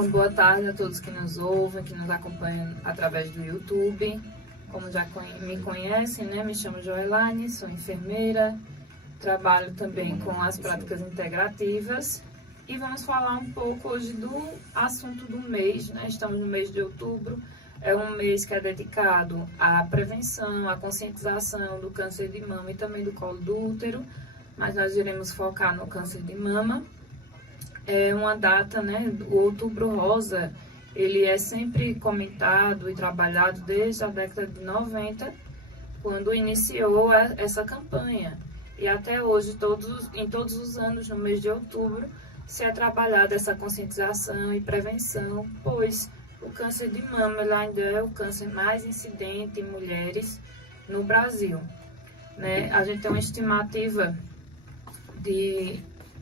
Uma boa tarde a todos que nos ouvem, que nos acompanham através do YouTube. Como já me conhecem, né? Me chamo Joelane, sou enfermeira, trabalho também com as práticas integrativas e vamos falar um pouco hoje do assunto do mês, né? Estamos no mês de outubro, é um mês que é dedicado à prevenção, à conscientização do câncer de mama e também do colo do útero, mas nós iremos focar no câncer de mama. É uma data, né? O Outubro Rosa, ele é sempre comentado e trabalhado desde a década de 90, quando iniciou essa campanha. E até hoje, em todos os anos, no mês de outubro, se é trabalhada essa conscientização e prevenção, pois o câncer de mama ele ainda é o câncer mais incidente em mulheres no Brasil, né? A gente tem uma estimativa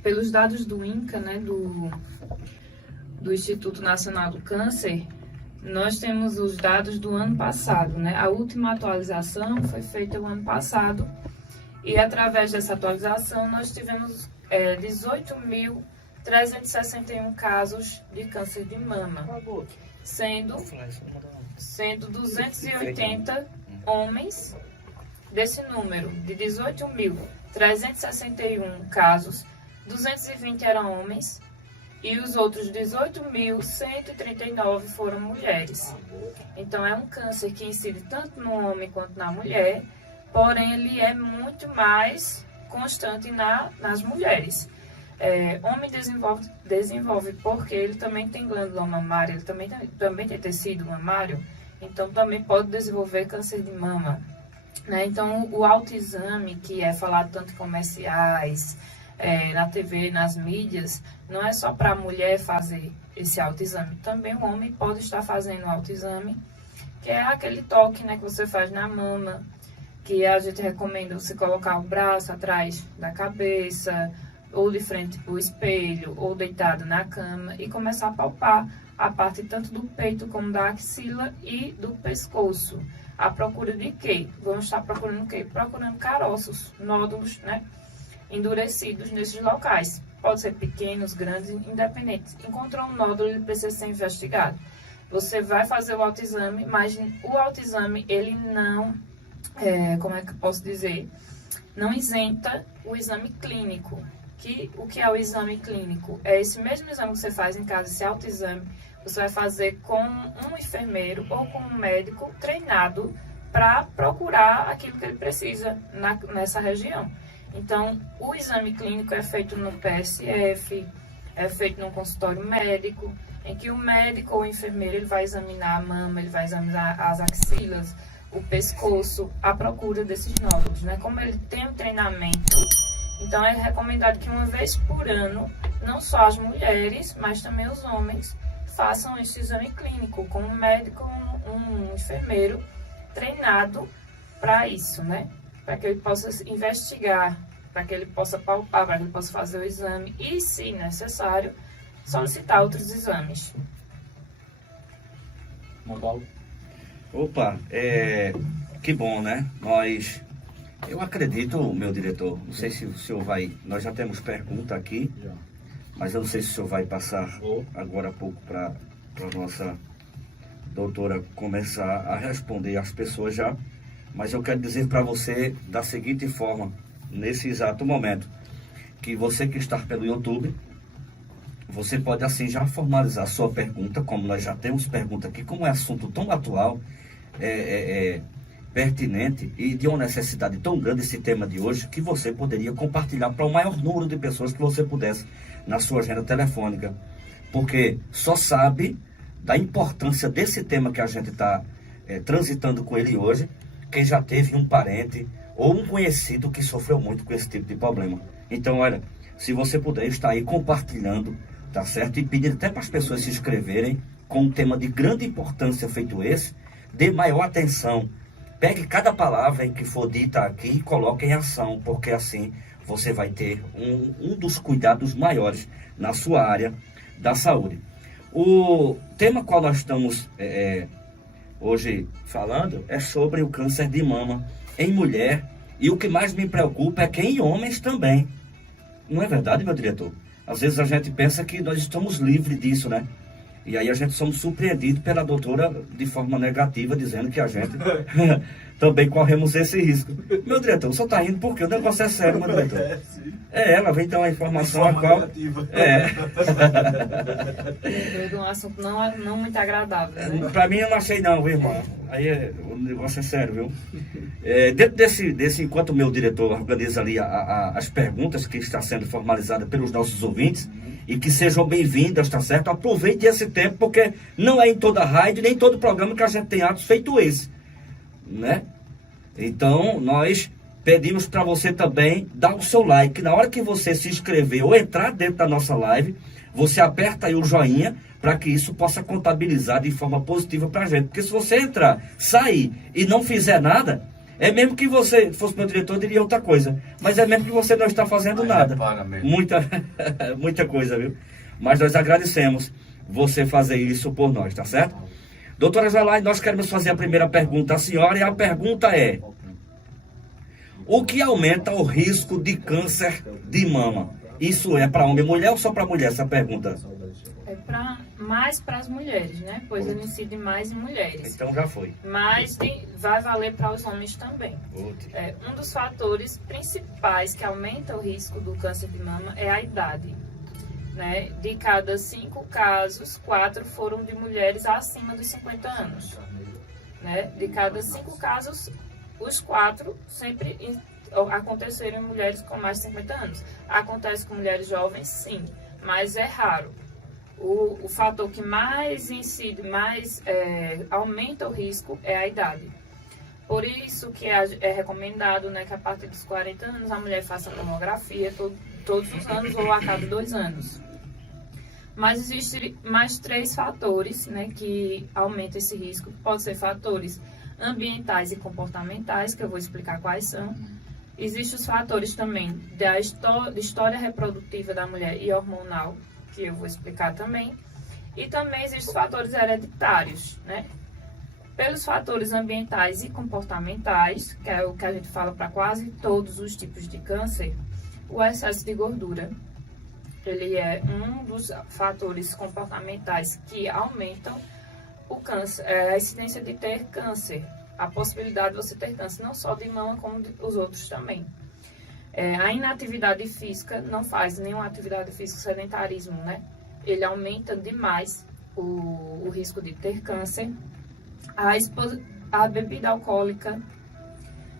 pelos dados do INCA, né, do Instituto Nacional do Câncer, nós temos os dados do ano passado, né? A última atualização foi feita o ano passado e através dessa atualização nós tivemos 18.361 casos de câncer de mama, sendo 280 homens. Desse número de 18.361 casos, 220 eram homens e os outros 18.139 foram mulheres. Então é um câncer que incide tanto no homem quanto na mulher, porém ele é muito mais constante nas mulheres. Homem desenvolve porque ele também tem glândula mamária, ele também tem tecido mamário, então também pode desenvolver câncer de mama, né? Então o autoexame, que é falado tanto em comerciais, na TV, nas mídias, não é só para a mulher fazer esse autoexame. Também o homem pode estar fazendo o autoexame, que é aquele toque, né, que você faz na mama, que a gente recomenda você colocar o braço atrás da cabeça, ou de frente para o espelho, ou deitado na cama, e começar a palpar a parte tanto do peito como da axila e do pescoço. À procura de quê? Vamos estar procurando o quê? Procurando caroços, nódulos, né, endurecidos nesses locais. Pode ser pequenos, grandes, independentes. Encontrou um nódulo, ele precisa ser investigado. Você vai fazer o autoexame, mas o autoexame, ele não, como é que eu posso dizer? Não isenta o exame clínico. O que é o exame clínico? É esse mesmo exame que você faz em casa, esse autoexame, você vai fazer com um enfermeiro ou com um médico treinado para procurar aquilo que ele precisa nessa região. Então, o exame clínico é feito no PSF, é feito no consultório médico, em que o médico ou o enfermeiro ele vai examinar a mama, ele vai examinar as axilas, o pescoço, à procura desses nódulos, né? Como ele tem um treinamento, então é recomendado que uma vez por ano, não só as mulheres, mas também os homens, façam esse exame clínico com um médico ou um enfermeiro treinado para isso, né? Para que ele possa investigar, para que ele possa palpar, para que ele possa fazer o exame e, se necessário, solicitar outros exames. Opa, que bom, né? Eu acredito, meu diretor, não sei se o senhor vai, nós já temos pergunta aqui, mas eu não sei se o senhor vai passar agora há pouco para a nossa doutora começar a responder às pessoas já. Mas eu quero dizer para você da seguinte forma, nesse exato momento, que você que está pelo YouTube, você pode assim já formalizar a sua pergunta, como nós já temos pergunta aqui, como é assunto tão atual, pertinente e de uma necessidade tão grande esse tema de hoje, que você poderia compartilhar para o maior número de pessoas que você pudesse na sua agenda telefônica, porque só sabe da importância desse tema que a gente está transitando com ele hoje, quem já teve um parente ou um conhecido que sofreu muito com esse tipo de problema. Então, olha, se você puder estar aí compartilhando, tá certo? E pedir até para as pessoas se inscreverem com um tema de grande importância feito esse, dê maior atenção. Pegue cada palavra em que for dita aqui e coloque em ação, porque assim você vai ter um dos cuidados maiores na sua área da saúde. O tema qual nós estamos hoje falando é sobre o câncer de mama em mulher, e o que mais me preocupa é que em homens também. Não é verdade, meu diretor? Às vezes a gente pensa que nós estamos livres disso, né? E aí a gente somos surpreendidos pela doutora de forma negativa, dizendo que a gente também corremos esse risco. Meu diretor, o senhor está rindo porque o negócio é sério, meu diretor. Ela vem dar uma informação a qual... Veio de um assunto não muito agradável, né? Para mim eu não achei não, viu, irmão? Aí o negócio é sério, viu? Dentro desse, enquanto o meu diretor organiza ali as perguntas que está sendo formalizadas pelos nossos ouvintes, e que sejam bem-vindas, tá certo? Aproveite esse tempo, porque não é em toda rádio, nem em todo programa que a gente tem atos feito esse, né? Então, nós pedimos para você também dar o seu like. Na hora que você se inscrever ou entrar dentro da nossa live, você aperta aí o joinha para que isso possa contabilizar de forma positiva para a gente. Porque se você entrar, sair e não fizer nada, é mesmo que você, fosse meu diretor, diria outra coisa. Mas é mesmo que você não está fazendo nada. Muita coisa, viu? Mas nós agradecemos você fazer isso por nós, tá certo? Doutora Zalaide, nós queremos fazer a primeira pergunta à senhora. E a pergunta é: o que aumenta o risco de câncer de mama? Isso é para homem e mulher ou só para mulher essa pergunta? Mais para as mulheres, né? Pois ele incide mais em mulheres. Então já foi. Mas vai valer para os homens também. Um dos fatores principais que aumenta o risco do câncer de mama é a idade. Né? De cada 5 casos, 4 foram de mulheres acima dos 50 anos. Né? De cada 5 casos, os 4 sempre aconteceram em mulheres com mais de 50 anos. Acontece com mulheres jovens, sim, mas é raro. O fator que mais incide, aumenta o risco é a idade. Por isso que é recomendado, né, que a partir dos 40 anos a mulher faça tomografia todos os anos ou a cada 2 anos. Mas existem mais 3 fatores, né, que aumentam esse risco. Pode ser fatores ambientais e comportamentais, que eu vou explicar quais são. Existem os fatores também da história reprodutiva da mulher e hormonal, que eu vou explicar também. E também existem os fatores hereditários, né? Pelos fatores ambientais e comportamentais, que é o que a gente fala para quase todos os tipos de câncer, o excesso de gordura, ele é um dos fatores comportamentais que aumentam o câncer, a incidência de ter câncer, a possibilidade de você ter câncer, não só de mama, como os outros também. A inatividade física, não faz nenhuma atividade física, sedentarismo, né? Ele aumenta demais o risco de ter câncer. A bebida alcoólica,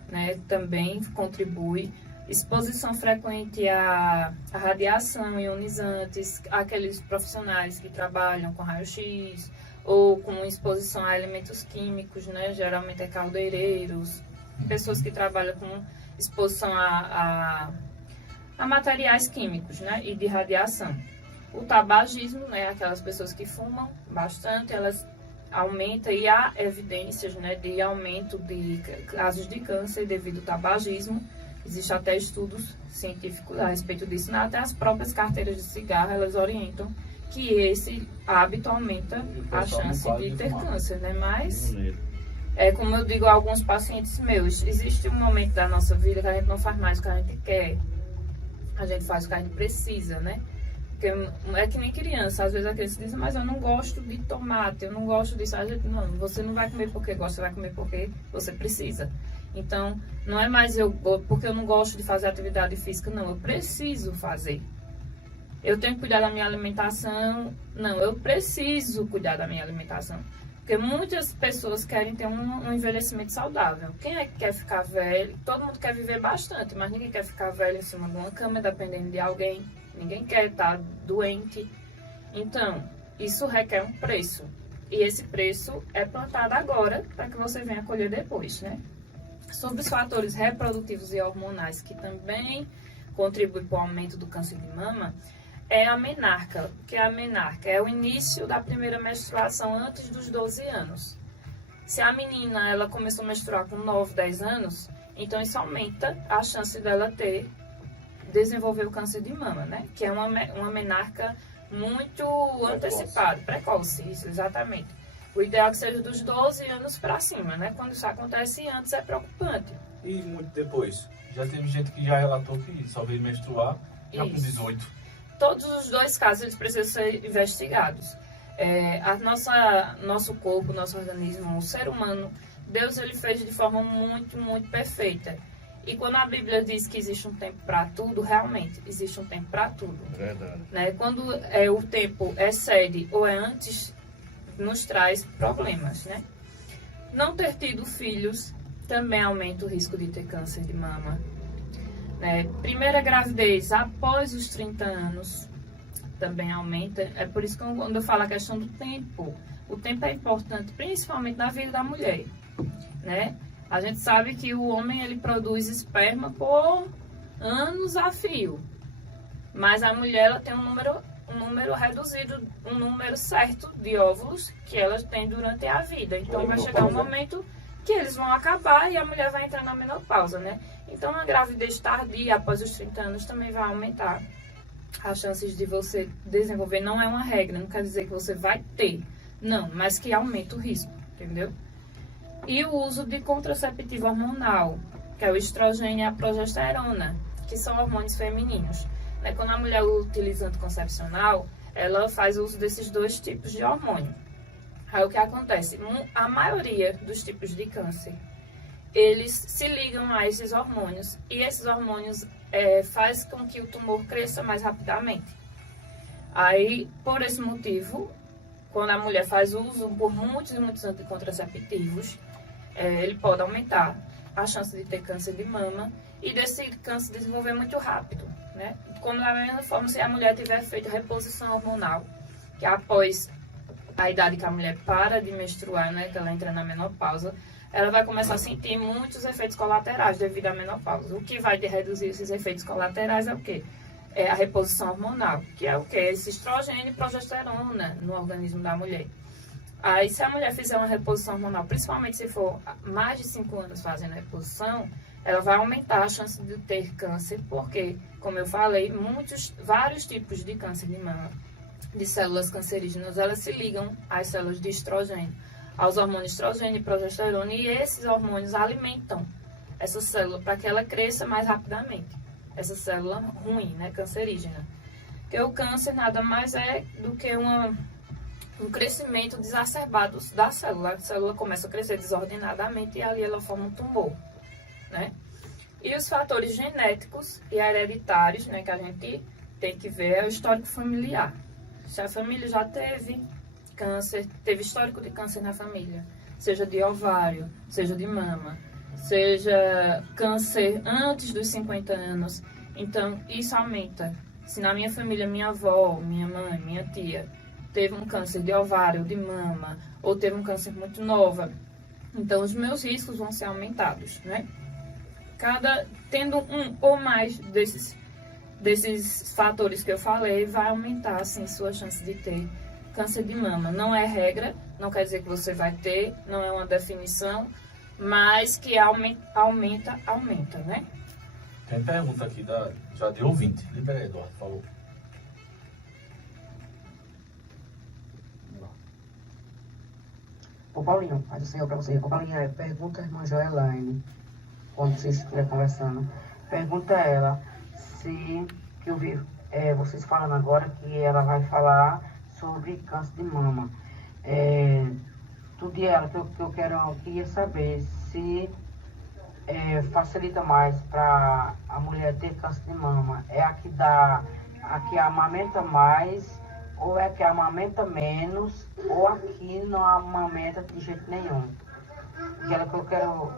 né, também contribui. Exposição frequente à radiação ionizantes, aqueles profissionais que trabalham com raio-x ou com exposição a elementos químicos, né, geralmente caldeireiros, pessoas que trabalham com exposição a materiais químicos, né, e de radiação. O tabagismo, né, aquelas pessoas que fumam bastante, elas aumentam, e há evidências, né, de aumento de casos de câncer devido ao tabagismo. Existem até estudos científicos a respeito disso, né? Até as próprias carteiras de cigarro, elas orientam que esse hábito aumenta a chance de ter câncer, né? Mas, como eu digo a alguns pacientes meus, existe um momento da nossa vida que a gente não faz mais o que a gente quer, a gente faz o que a gente precisa, né? Porque é que nem criança, às vezes a criança diz, mas eu não gosto de tomate, eu não gosto disso. A gente, não, você não vai comer porque gosta, você vai comer porque você precisa. Então, não é mais porque eu não gosto de fazer atividade física, não, eu preciso fazer. Eu tenho que cuidar da minha alimentação, não, eu preciso cuidar da minha alimentação. Porque muitas pessoas querem ter um envelhecimento saudável. Quem é que quer ficar velho? Todo mundo quer viver bastante, mas ninguém quer ficar velho em cima de uma cama, dependendo de alguém. Ninguém quer estar doente. Então, isso requer um preço. E esse preço é plantado agora para que você venha colher depois, né? Sobre os fatores reprodutivos e hormonais que também contribuem para o aumento do câncer de mama, é a menarca. O que é a menarca? É o início da primeira menstruação antes dos 12 anos. Se a menina ela começou a menstruar com 9, 10 anos, então isso aumenta a chance dela desenvolver o câncer de mama, né? Que é uma menarca muito antecipada, precoce, isso, exatamente. O ideal é que seja dos 12 anos para cima, né? Quando isso acontece antes é preocupante. E muito depois? Já teve gente que já relatou que só veio menstruar já com 18. Todos os 2 casos eles precisam ser investigados. Nosso corpo, nosso organismo, o ser humano, Deus ele fez de forma muito, muito perfeita. E quando a Bíblia diz que existe um tempo para tudo, realmente existe um tempo para tudo. Verdade. Né? Quando o tempo excede ou é antes, nos traz problemas. Né? Não ter tido filhos também aumenta o risco de ter câncer de mama. Né? Primeira gravidez após os 30 anos também aumenta. É por isso que quando eu falo a questão do tempo, o tempo é importante, principalmente na vida da mulher. Né? A gente sabe que o homem ele produz esperma por anos a fio, mas a mulher ela tem um número reduzido, um número certo de óvulos que ela tem durante a vida. Então vai chegar um momento que eles vão acabar e a mulher vai entrar na menopausa, né? Então a gravidez tardia após os 30 anos também vai aumentar as chances de você desenvolver. Não é uma regra, não quer dizer que você vai ter, não, mas que aumenta o risco, entendeu? E o uso de contraceptivo hormonal, que é o estrogênio e a progesterona, que são hormônios femininos. Quando a mulher utiliza anticoncepcional, ela faz uso desses dois tipos de hormônio. Aí o que acontece? A maioria dos tipos de câncer, eles se ligam a esses hormônios, e esses hormônios fazem com que o tumor cresça mais rapidamente. Aí, por esse motivo, quando a mulher faz uso por muitos e muitos anticontraceptivos, ele pode aumentar a chance de ter câncer de mama e desse câncer desenvolver muito rápido, né? Como da mesma forma, se a mulher tiver feito a reposição hormonal, que após a idade que a mulher para de menstruar, né, que ela entra na menopausa, ela vai começar a sentir muitos efeitos colaterais devido à menopausa. O que vai reduzir esses efeitos colaterais é o quê? É a reposição hormonal, que é o quê? Esse estrogênio e progesterona no organismo da mulher. Aí, se a mulher fizer uma reposição hormonal, principalmente se for mais de 5 anos fazendo a reposição, ela vai aumentar a chance de ter câncer, porque, como eu falei, vários tipos de câncer de mama, de células cancerígenas, elas se ligam às células de estrogênio, aos hormônios estrogênio e progesterona, e esses hormônios alimentam essa célula para que ela cresça mais rapidamente. Essa célula ruim, né, cancerígena. Porque o câncer nada mais é do que um crescimento desacerbado da célula. A célula começa a crescer desordenadamente e ali ela forma um tumor, né? E os fatores genéticos e hereditários, né, que a gente tem que ver é o histórico familiar. Se a família já teve câncer, teve histórico de câncer na família, seja de ovário, seja de mama, seja câncer antes dos 50 anos, então isso aumenta. Se na minha família, minha avó, minha mãe, minha tia teve um câncer de ovário, de mama, ou teve um câncer muito nova, então os meus riscos vão ser aumentados, né? Tendo um ou mais desses fatores que eu falei, vai aumentar, assim, sua chance de ter câncer de mama. Não é regra, não quer dizer que você vai ter, não é uma definição, mas que aumenta, né? Tem pergunta aqui já de ouvinte. Libera aí, Eduardo, falou. Ô Paulinho, faz o senhor pra você. Ô Paulinho, pergunta a irmã Joelaine, quando vocês estiverem conversando. Pergunta a ela se, que eu vi vocês falando agora, que ela vai falar sobre câncer de mama. Tudo de ela que eu queria saber se facilita mais para a mulher ter câncer de mama. É a que amamenta mais, ou é a que amamenta menos, ou a que não amamenta de jeito nenhum. E ela que eu quero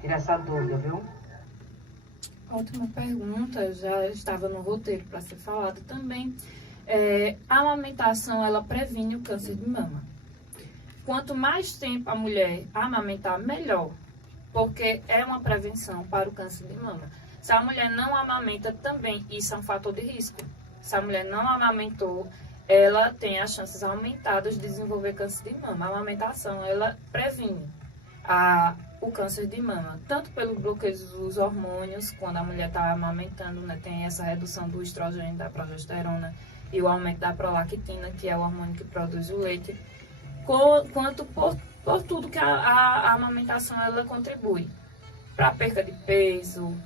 tirar essa dúvida, viu? Ótima pergunta, já estava no roteiro para ser falado também. A amamentação, ela previne o câncer de mama. Quanto mais tempo a mulher amamentar, melhor, porque é uma prevenção para o câncer de mama. Se a mulher não amamenta também, isso é um fator de risco. Se a mulher não amamentou, ela tem as chances aumentadas de desenvolver câncer de mama. A amamentação, ela previne o câncer de mama, tanto pelo bloqueio dos hormônios, quando a mulher está amamentando, né, tem essa redução do estrogênio, da progesterona e o aumento da prolactina, que é o hormônio que produz o leite, quanto por tudo que a amamentação ela contribui para a perda de peso,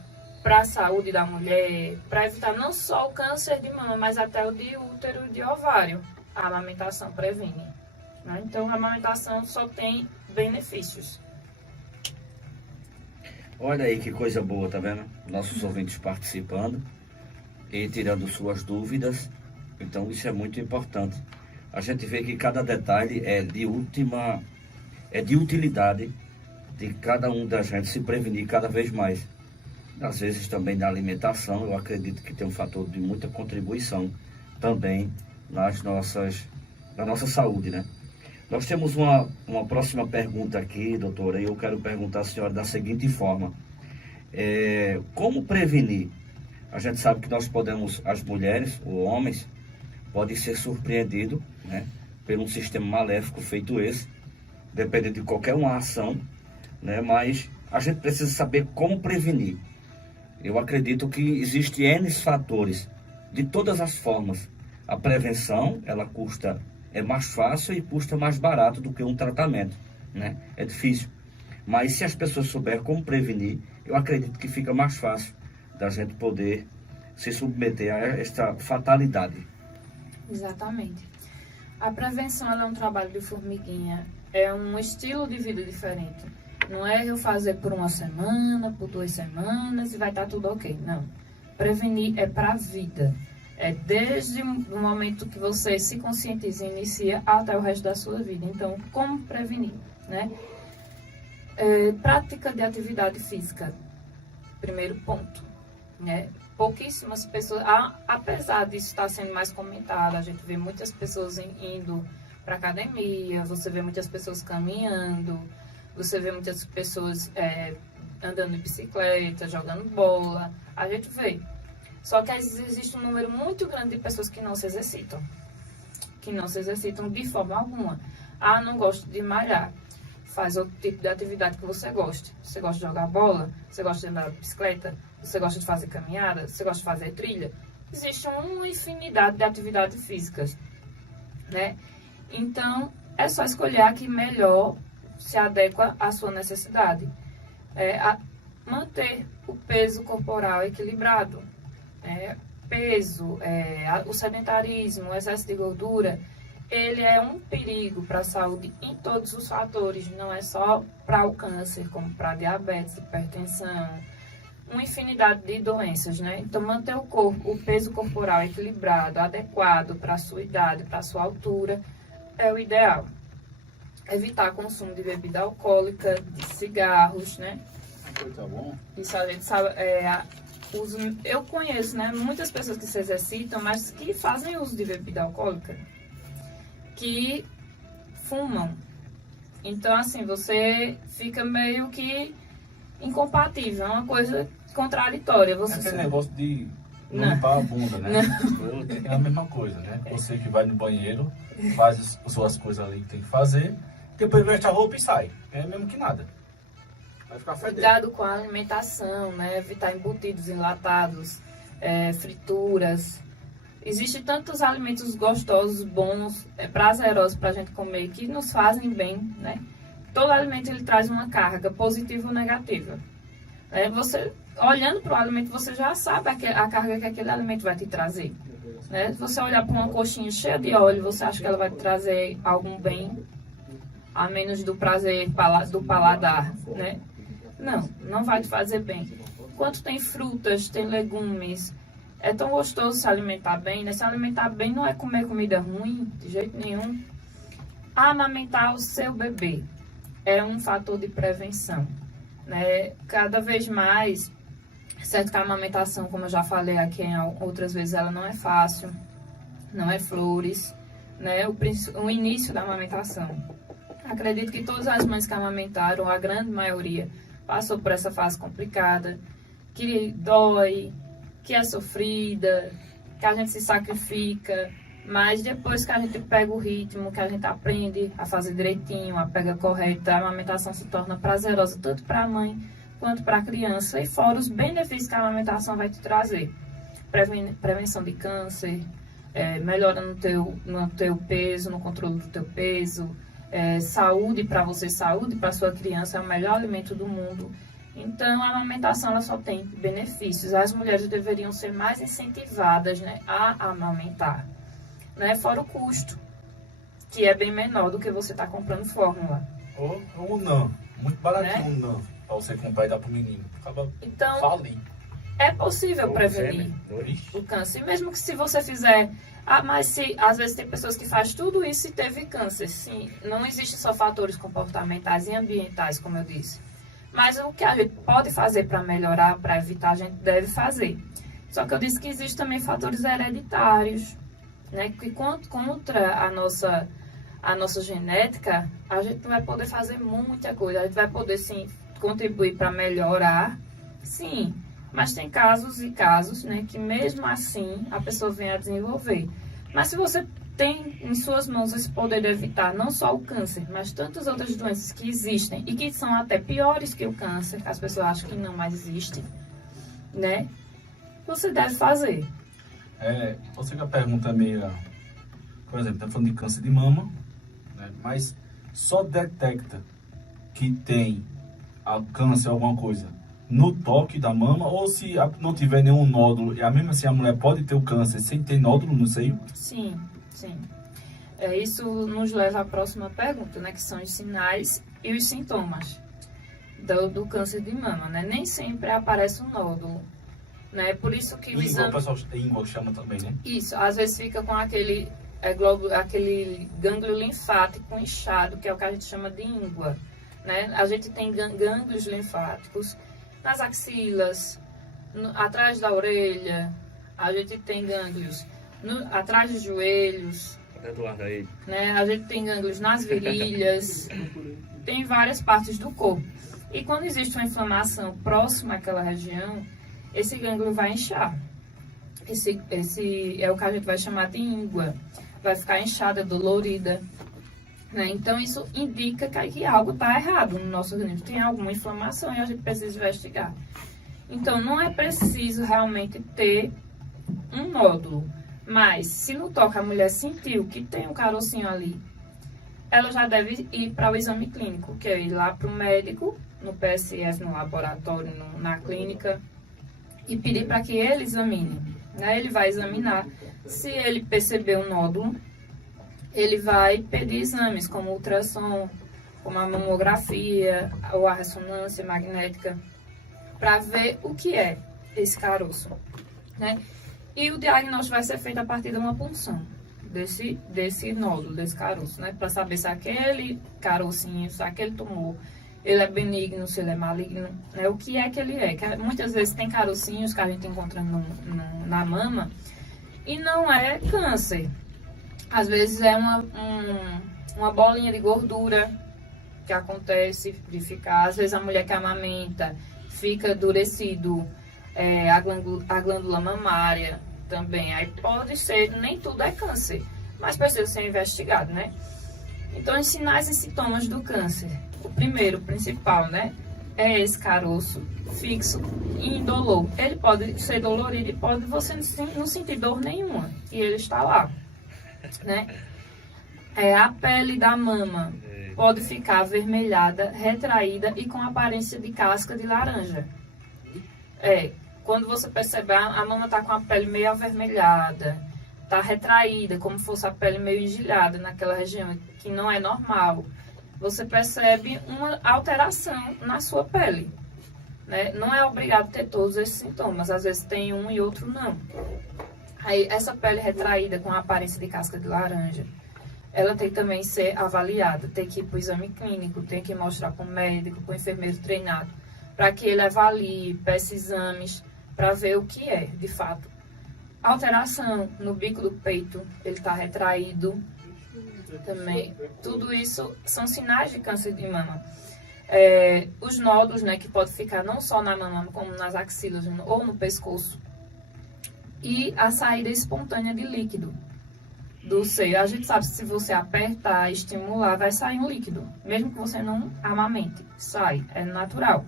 para a saúde da mulher, para evitar não só o câncer de mama, mas até o de útero e de ovário. a amamentação previne. Né? Então, a amamentação só tem benefícios. Olha aí que coisa boa, tá vendo? Nossos ouvintes participando e tirando suas dúvidas. Então, isso é muito importante. A gente vê que cada detalhe é de utilidade de cada um da gente se prevenir cada vez mais. Às vezes também na alimentação, eu acredito que tem um fator de muita contribuição também na nossa saúde, né? Nós temos uma próxima pergunta aqui, doutora, e eu quero perguntar à senhora da seguinte forma. Como prevenir? A gente sabe que nós podemos, as mulheres ou homens, podem ser surpreendidos, né, por um sistema maléfico feito esse, dependendo de qualquer uma ação, né, mas a gente precisa saber como prevenir. Eu acredito que existem N fatores, de todas as formas. A prevenção, ela é mais fácil e custa mais barato do que um tratamento, né? É difícil. Mas se as pessoas souberem como prevenir, eu acredito que fica mais fácil da gente poder se submeter a esta fatalidade. Exatamente. A prevenção ela é um trabalho de formiguinha, é um estilo de vida diferente. Não é eu fazer por uma semana, por 2 semanas e vai estar tudo ok. Não. Prevenir é para a vida. É desde o momento que você se conscientiza e inicia até o resto da sua vida. Então, como prevenir? Né? Prática de atividade física. Primeiro ponto. Né? Pouquíssimas pessoas, apesar disso estar sendo mais comentado, a gente vê muitas pessoas indo para academia, você vê muitas pessoas caminhando, você vê muitas pessoas andando de bicicleta, jogando bola, a gente vê. Só que existe um número muito grande de pessoas que não se exercitam de forma alguma. Não gosto de malhar. Faz outro tipo de atividade que você goste. Você gosta de jogar bola? Você gosta de andar de bicicleta? Você gosta de fazer caminhada? Você gosta de fazer trilha? Existe uma infinidade de atividades físicas, né? Então, é só escolher a que melhor se adequa à sua necessidade. Manter o peso corporal equilibrado. O sedentarismo, o excesso de gordura, ele é um perigo para a saúde em todos os fatores, não é só para o câncer, como para diabetes, hipertensão, uma infinidade de doenças, né? Então, manter o peso corporal equilibrado, adequado para a sua idade, para a sua altura, é o ideal. Evitar consumo de bebida alcoólica, de cigarros, né? Tá bom? Isso a gente sabe, eu conheço, né, muitas pessoas que se exercitam, mas que fazem uso de bebida alcoólica, que fumam. Então, assim, você fica meio que incompatível, é uma coisa contraditória. É aquele negócio de não limpar a bunda, né? É a mesma coisa, né? Você que vai no banheiro, faz as suas coisas ali que tem que fazer, depois veste a roupa e sai. É mesmo que nada. Vai ficar fedendo. Cuidado com a alimentação, né? Evitar embutidos, enlatados, frituras. Existem tantos alimentos gostosos, bons, prazerosos para a gente comer, que nos fazem bem, né? Todo alimento ele traz uma carga, positiva ou negativa. Você, olhando para o alimento, você já sabe a carga que aquele alimento vai te trazer. Né? Se você olhar para uma coxinha cheia de óleo, você acha que ela vai te trazer algum bem, a menos do prazer do paladar, né? Não vai te fazer bem. Enquanto tem frutas, tem legumes, é tão gostoso se alimentar bem, né? Se alimentar bem não é comer comida ruim, de jeito nenhum. Amamentar o seu bebê é um fator de prevenção, né? Cada vez mais, certo que a amamentação, como eu já falei aqui outras vezes, ela não é fácil, não é flores, né? O início da amamentação. Acredito que todas as mães que amamentaram, a grande maioria, passou por essa fase complicada, que dói, que é sofrida, que a gente se sacrifica, mas depois que a gente pega o ritmo, que a gente aprende a fazer direitinho, a pega correta, a amamentação se torna prazerosa tanto para a mãe quanto para a criança, e fora os benefícios que a amamentação vai te trazer. Prevenção de câncer, melhora no teu peso, no controle do teu peso, saúde para você, saúde para sua criança, é o melhor alimento do mundo. Então, a amamentação ela só tem benefícios. As mulheres deveriam ser mais incentivadas, né, a amamentar. né? Fora o custo, que é bem menor do que você está comprando fórmula. Ou um NAN, muito baratinho, Né? um NAN, pra você comprar e dar pro menino. Acaba Então, falir. é possível prevenir o câncer. E mesmo que se você fizer... mas se, às vezes tem pessoas que fazem tudo isso e teve câncer. Sim, não existem só fatores comportamentais e ambientais, como eu disse. Mas o que a gente pode fazer para melhorar, para evitar, a gente deve fazer. Só que eu disse que existem também fatores hereditários, né? Que contra a nossa genética, a gente não vai poder fazer muita coisa. A gente vai poder, sim, contribuir para melhorar, sim. Mas tem casos e casos, né, que mesmo assim a pessoa vem a desenvolver. Mas se você tem em suas mãos esse poder de evitar não só o câncer, mas tantas outras doenças que existem e que são até piores que o câncer, que as pessoas acham que não mais existe, né, você deve fazer. Você que a pergunta é meio, por exemplo, está falando de câncer de mama, né, mas só detecta que tem câncer alguma coisa no toque da mama, ou se não tiver nenhum nódulo, e mesmo assim a mulher pode ter o câncer sem ter nódulo no seio? Sim, sim. Isso nos leva à próxima pergunta, né, que são os sinais e os sintomas do câncer de mama, né? Nem sempre aparece um nódulo, né? Por isso que o exame... O pessoal íngua chama também, né? Isso, às vezes fica com aquele gânglio linfático inchado, que é o que a gente chama de íngua, né? A gente tem gânglios linfáticos nas axilas, atrás da orelha, a gente tem gânglios atrás dos joelhos, Eduardo aí. né? A gente tem gânglios nas virilhas, tem várias partes do corpo. E quando existe uma inflamação próxima àquela região, esse gânglio vai inchar. Esse é o que a gente vai chamar de íngua. Vai ficar inchada, dolorida, né? Então, isso indica que algo está errado no nosso organismo. Tem alguma inflamação e a gente precisa investigar. Então, não é preciso realmente ter um nódulo. Mas, se no toque a mulher sentiu que tem um carocinho ali, ela já deve ir para o exame clínico, que é ir lá para o médico, no PSF, no laboratório, na clínica, e pedir para que ele examine, né? Ele vai examinar. Se ele perceber um nódulo, ele vai pedir exames como ultrassom, como a mamografia ou a ressonância magnética, para ver o que é esse caroço, né? E o diagnóstico vai ser feito a partir de uma punção desse nódulo, desse caroço, né? Para saber se aquele carocinho, se aquele tumor, ele é benigno, se ele é maligno, né? O que é que ele é. Que muitas vezes tem carocinhos que a gente encontra na mama e não é câncer. Às vezes é uma bolinha de gordura que acontece de ficar. Às vezes a mulher que amamenta fica endurecido, a glândula mamária também. Aí pode ser, nem tudo é câncer, mas precisa ser investigado, né? Então, os sinais e sintomas do câncer. O primeiro, o principal, né? É esse caroço fixo e indolor. Ele pode ser dolorido e pode você não sentir dor nenhuma. E ele está lá, né? A pele da mama pode ficar avermelhada, retraída e com aparência de casca de laranja. Quando você perceber, a mama está com a pele meio avermelhada, está retraída, como se fosse a pele meio engelhada naquela região, que não é normal. Você percebe uma alteração na sua pele, né? Não é obrigado ter todos esses sintomas, às vezes tem um e outro não. Aí, essa pele retraída com a aparência de casca de laranja, ela tem que também ser avaliada, tem que ir para o exame clínico, tem que mostrar para o médico, para o enfermeiro treinado, para que ele avalie, peça exames, para ver o que é, de fato. Alteração no bico do peito, ele está retraído também. Tudo isso são sinais de câncer de mama. Os nódulos, né, que pode ficar não só na mama, como nas axilas ou no pescoço. E a saída espontânea de líquido do seio. A gente sabe que se você apertar, estimular, vai sair um líquido. Mesmo que você não amamente, sai, é natural.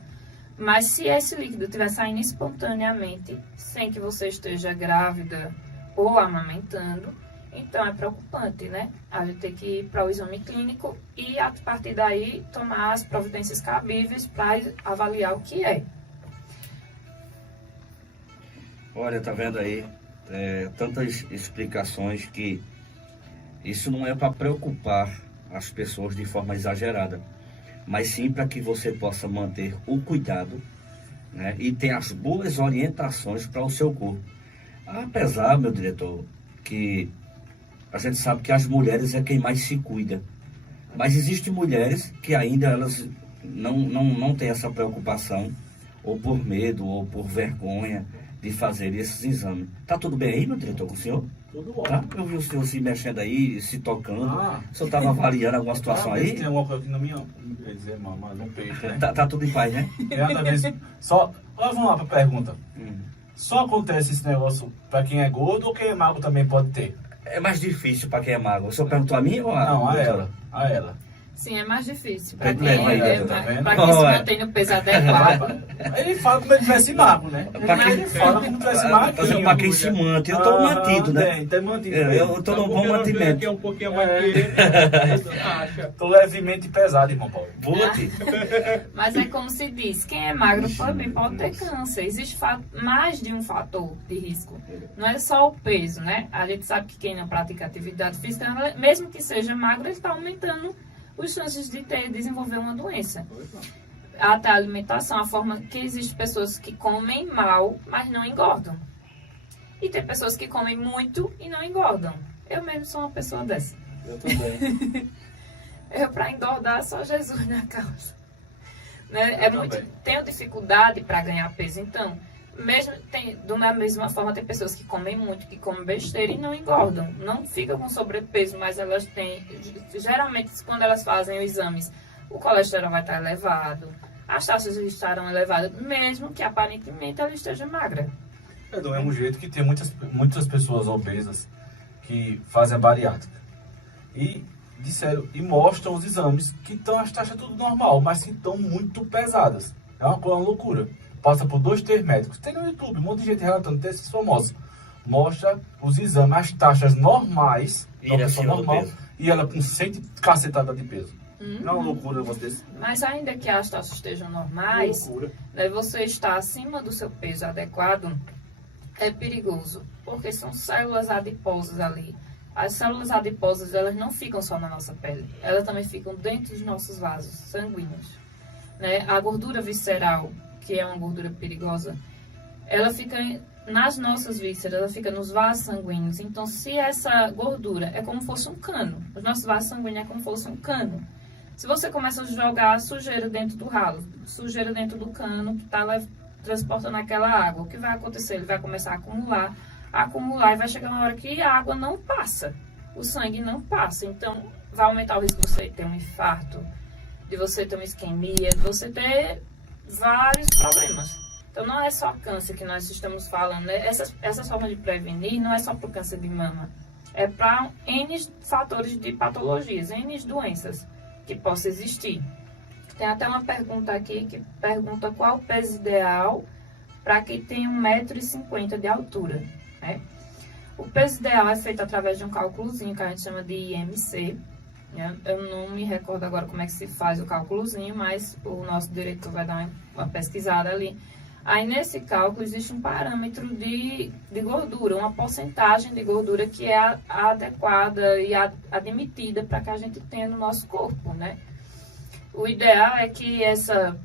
Mas se esse líquido estiver saindo espontaneamente, sem que você esteja grávida ou amamentando, então é preocupante, né? A gente tem que ir para o exame clínico e, a partir daí, tomar as providências cabíveis para avaliar o que é. Olha, tá vendo aí tantas explicações que Isso não é para preocupar as pessoas de forma exagerada, mas sim para que você possa manter o cuidado, né, e ter as boas orientações para o seu corpo. Apesar, meu diretor, que a gente sabe que as mulheres é quem mais se cuida, mas existem mulheres que ainda elas não têm essa preocupação, ou por medo, ou por vergonha de fazer esses exames. Tá tudo bem aí, meu diretor, com o senhor? Tudo bom. Tá? Eu vi o senhor se mexendo aí, se tocando. Ah. O senhor estava avaliando alguma situação aí? Tem alguma coisa aqui na minha... Quer dizer, mama, no peito, né? Tá tudo em paz, né? Cada vez... Só... Vamos lá para a pergunta. Só acontece esse negócio para quem é gordo ou quem é magro também pode ter? É mais difícil para quem é magro. O senhor perguntou a mim ou a... Não, a ela. A ela. Sim, é mais difícil. Para Pedro quem, leva aí, tá vendo? pra quem se mantém no peso adequado. Ele fala como ele tivesse magro, né? Ele fala como tivesse magro. Para quem se mantém, eu estou mantido, né? Tem mantido. Eu estou num bom mantimento. Aqui é um pouquinho mais que acha. Tô levemente pesado, irmão Paulo. Bote. Mas é como se diz, quem é magro também pode ter câncer. Existe mais de um fator de risco. Não é só o peso, né? A gente sabe que quem não pratica atividade física, mesmo que seja magro, ele está aumentando os chances de desenvolver uma doença. Até a alimentação, a forma que existem pessoas que comem mal, mas não engordam. E tem pessoas que comem muito e não engordam. Eu mesmo sou uma pessoa dessa. Eu também. Para engordar, só Jesus na causa. Né? Eu também. Tenho dificuldade para ganhar peso, então, da mesma forma, tem pessoas que comem muito, que comem besteira e não engordam. Não ficam com sobrepeso, mas elas têm, geralmente, quando elas fazem os exames, o colesterol vai estar elevado, as taxas estarão elevadas, mesmo que aparentemente ela esteja magra. É do mesmo jeito que tem muitas pessoas obesas que fazem a bariátrica. E disseram, e mostram os exames que estão as taxas tudo normal, mas que estão muito pesadas. É uma loucura. Passa por 2, 3 médicos. Tem no YouTube, um monte de gente relatando, tem esses famosos. Mostra os exames, as taxas normais, E ele acima do peso. e ela com 100 cacetada de peso. Não é uma loucura você. Mas ainda que as taxas estejam normais, né, você está acima do seu peso adequado, é perigoso, porque são células adiposas ali. As células adiposas, elas não ficam só na nossa pele, elas também ficam dentro dos nossos vasos sanguíneos. Né? A gordura visceral, que é uma gordura perigosa, ela fica nas nossas vísceras, ela fica nos vasos sanguíneos. Então, se essa gordura é como se fosse um cano, os nossos vasos sanguíneos é como se fosse um cano. Se você começa a jogar sujeira dentro do ralo, sujeira dentro do cano, que está transportando aquela água, o que vai acontecer? Ele vai começar a acumular e vai chegar uma hora que a água não passa, o sangue não passa. Então, vai aumentar o risco de você ter um infarto, de você ter uma isquemia, de você ter vários problemas. Então, não é só câncer que nós estamos falando, né? Essas formas de prevenir não é só para o câncer de mama, é para N fatores de patologias, N doenças que possam existir. Tem até uma pergunta aqui que pergunta qual o peso ideal para quem tem 1,50 m de altura, né? O peso ideal é feito através de um cálculozinho que a gente chama de IMC, né? Eu não me recordo agora como é que se faz o cálculozinho, mas o nosso diretor vai dar uma pesquisada ali. Aí nesse cálculo existe um parâmetro de gordura, uma porcentagem de gordura que é adequada e admitida para que a gente tenha no nosso corpo, né? O ideal é que essa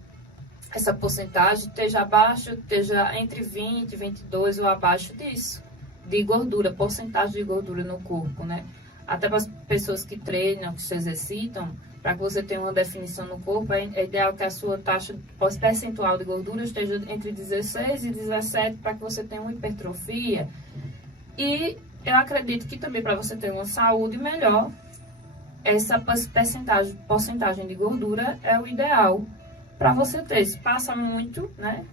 porcentagem esteja entre 20 e 22 ou abaixo disso, de gordura, porcentagem de gordura no corpo, né? Até para as pessoas que treinam, que se exercitam, para que você tenha uma definição no corpo, é ideal que a sua taxa percentual de gordura esteja entre 16 e 17 para que você tenha uma hipertrofia. E eu acredito que também para você ter uma saúde melhor, essa porcentagem de gordura é o ideal para você ter. Se passa muito, né?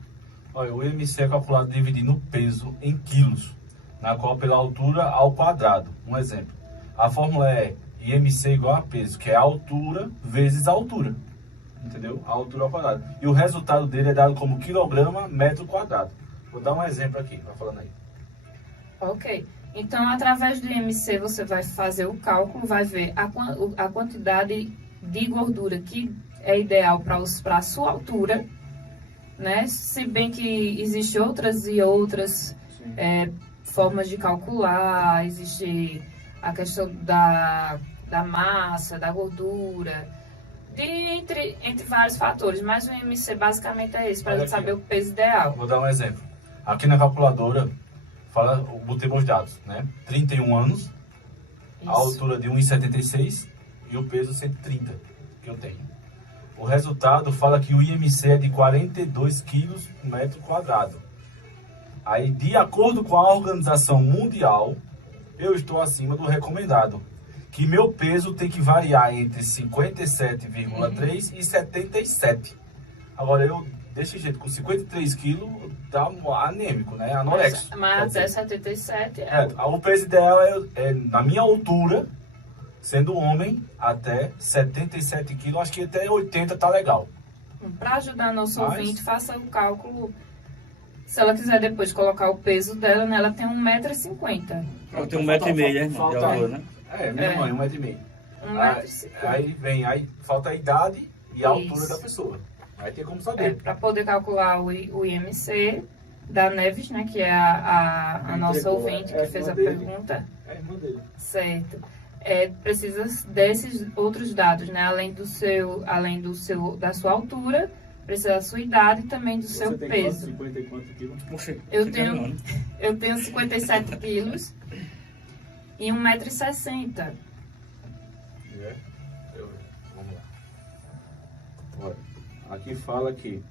Olha, o IMC é calculado dividindo o peso em quilos, na qual pela altura ao quadrado. Um exemplo. A fórmula é IMC igual a peso, que é a altura vezes a altura. Entendeu? A altura ao quadrado. E o resultado dele é dado como quilograma metro quadrado. Vou dar um exemplo aqui, vai falando aí. Ok. Então, através do IMC, você vai fazer o cálculo, vai ver a quantidade de gordura que é ideal para a sua altura, né? Se bem que existem outras formas de calcular, existe a questão da massa, da gordura, entre vários fatores, mas o IMC basicamente é esse, para a gente saber o peso ideal. Vou dar um exemplo. Aqui na calculadora, eu botei meus dados, né? 31 anos, Isso. a altura de 1,76 e o peso 130 que eu tenho. O resultado fala que o IMC é de 42 quilos por metro quadrado. Aí, de acordo com a Organização Mundial, eu estou acima do recomendado. Que meu peso tem que variar entre 57,3 e 77. Agora, eu, desse jeito, com 53 quilos, tá anêmico, né? Anorexo. Mas até 77 o peso ideal é na minha altura, sendo homem, até 77 quilos. Acho que até 80 tá legal. Para ajudar nosso ouvinte, faça o cálculo. Se ela quiser depois colocar o peso dela, né, ela tem 1,50 m. Ela tem 1,5 m, né? Falta, De altura, né? Minha mãe, 1,5 m. 1,50 m. Aí falta a idade e a altura Isso. da pessoa. Aí tem como saber. Para poder calcular o IMC da Neves, né, que é a nossa ouvinte que fez a pergunta. É a irmã dele. Certo. Precisa desses outros dados, né? Da sua altura, precisa da sua idade e também do seu peso. 50 e quantos quilos? Poxa, Eu você tenho- ganhou, né? Eu tenho 57 quilos e 1,60 m. Vamos lá. Olha, aqui fala que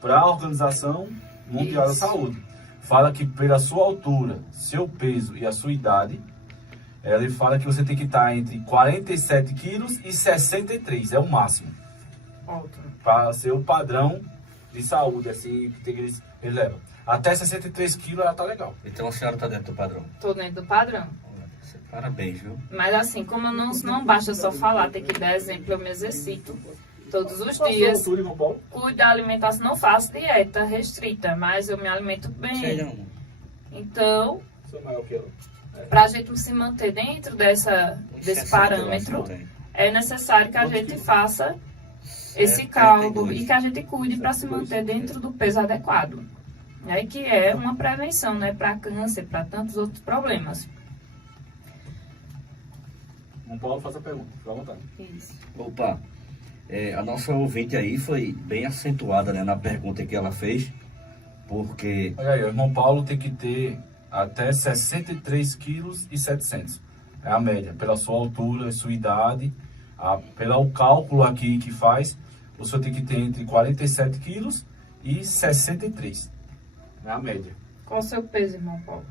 para a Organização Mundial da Isso. Saúde, fala que pela sua altura, seu peso e a sua idade, ele fala que você tem que estar entre 47 quilos e 63, é o máximo, Ótimo. para ser o padrão de saúde, assim, que eles levam. Até 63 quilos ela tá legal. Então a senhora está dentro do padrão. Tô dentro do padrão. Parabéns, viu? Mas assim, como eu não basta só falar, tem que dar exemplo, eu me exercito todos os dias. Cuido da alimentação, não faço dieta restrita, mas eu me alimento Sei bem. não. Então, Sou maior que ela. para a gente se manter dentro desse 60 eu acho parâmetro, que tem. é necessário que a gente faça esse cálculo e que a gente cuide para se manter dentro do peso adequado. Aí que é uma prevenção, né, para câncer, para tantos outros problemas. João Paulo, faça a pergunta, fica à vontade. Isso. Opa, a nossa ouvinte aí foi bem acentuada, né, na pergunta que ela fez, porque Olha aí, o irmão Paulo tem que ter até 63 quilos e 700. É a média, pela sua altura, sua idade, pelo cálculo aqui que faz, o senhor tem que ter entre 47 quilos e 63. É a média. Qual o seu peso, irmão Paulo?